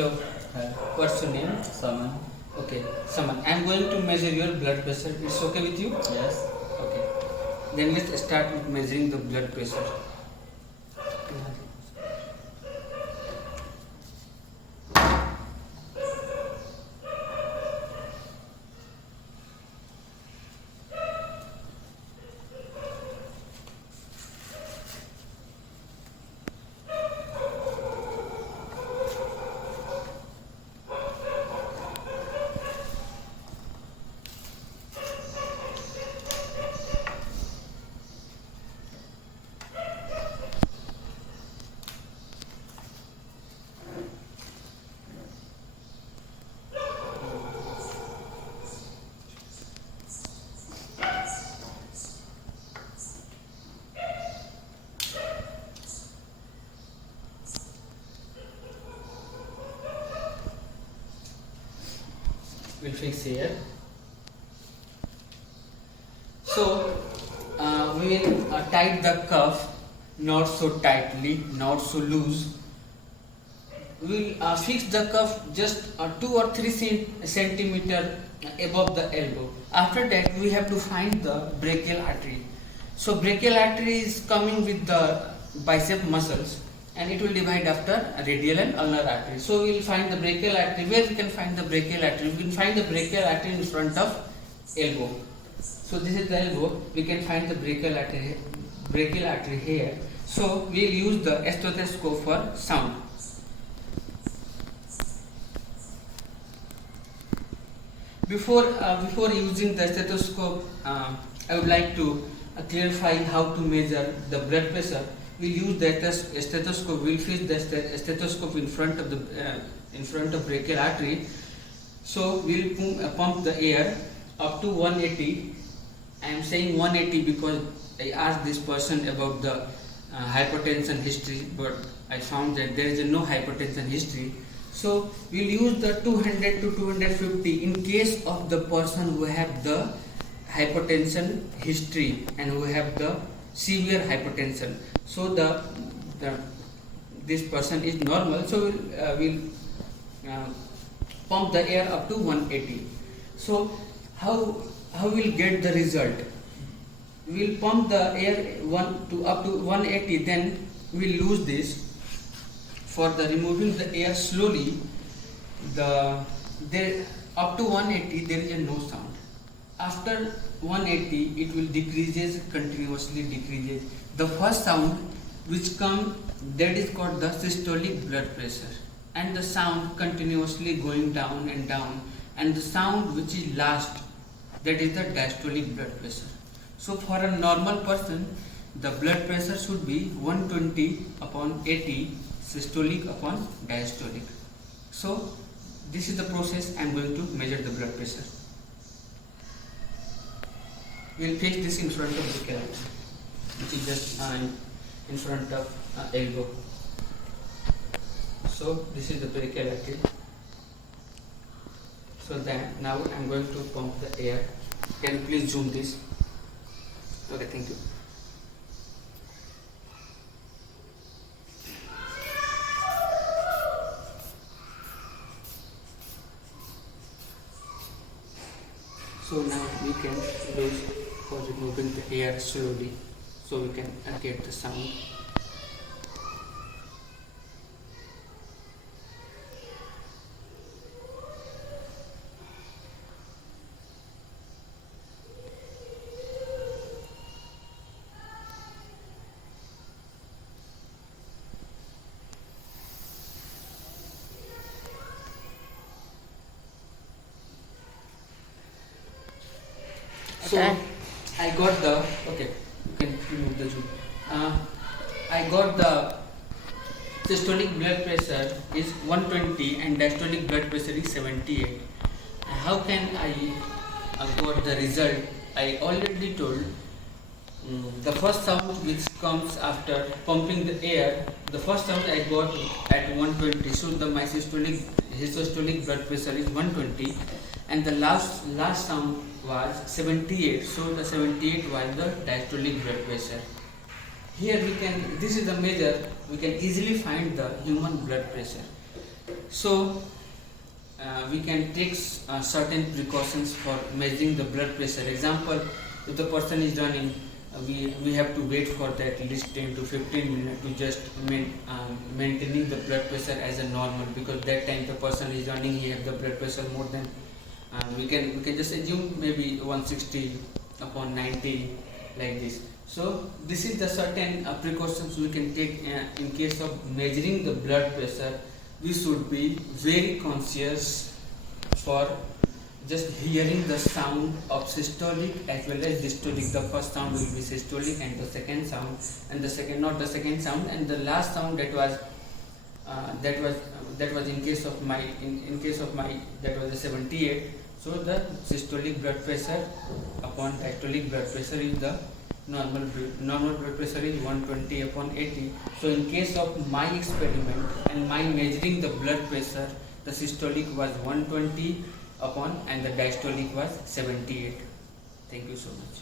Hello. What's your name? Saman. Okay, Saman. I'm going to measure your blood pressure. It's okay with you? Yes. Okay. Then let's start with measuring the blood pressure. We'll fix here. So we will tight the cuff, not so tightly, not so loose. We will fix the cuff just 2 or 3 centimeter above the elbow. After that, we have to find the brachial artery. So brachial artery is coming with the bicep muscles, and it will divide after radial and ulnar artery. So we will find the brachial artery. Where we can find the brachial artery? We can find the brachial artery in front of elbow. So this is the elbow. We can find the brachial artery here. So we will use the stethoscope for sound. Before using the stethoscope, I would like to clarify how to measure the blood pressure. We'll use the stethoscope. We'll fix the stethoscope in front of brachial artery. So we'll pump the air up to 180. I am saying 180 because I asked this person about the hypertension history, but I found that there is no hypertension history. So we'll use the 200 to 250 in case of the person who have the hypertension history and who have the severe hypertension. So this person is normal. So we'll pump the air up to 180. So how we'll get the result? We'll pump the air up to 180. Then we'll lose this. For the removing the air slowly, up to 180 there is no sound. After 180 it will continuously decreases. The first sound which comes, that is called the systolic blood pressure, and the sound continuously going down and down, and the sound which is last, that is the diastolic blood pressure. So for a normal person, the blood pressure should be 120 upon 80 systolic upon diastolic. So this is the process I am going to measure the blood pressure. We will fix this in front of the brachial artery, which is just in front of elbow. So this is the brachial artery. So then now I am going to pump the air. Can you please zoom this? Okay, thank you. So now we can use for removing the air slowly, so we can get the sound. So I got the, okay, you can remove the zoom. I got the systolic blood pressure is 120 and diastolic blood pressure is 78. How can I got the result? I already told the first sound which comes after pumping the air, the first sound I got at 120. So my systolic blood pressure is 120, and the last sound was 78. So the 78 was the diastolic blood pressure. Here this is the measure, we can easily find the human blood pressure. So we can take certain precautions for measuring the blood pressure. Example, if the person is running, we have to wait for that at least 10 to 15 minutes to just maintaining the blood pressure as a normal, because that time the person is running, he have the blood pressure more than we can just assume maybe 160 upon 90 like this. So this is the certain precautions we can take in case of measuring the blood pressure. We should be very conscious for just hearing the sound of systolic as well as systolic. The first sound will be systolic, and the second sound, and the second, not the second sound, and the last sound that was in case of my that was a 78. So the systolic blood pressure upon diastolic blood pressure is the normal blood pressure is 120 upon 80. So in case of my experiment and my measuring the blood pressure, the systolic was 120 upon and the diastolic was 78. Thank you so much.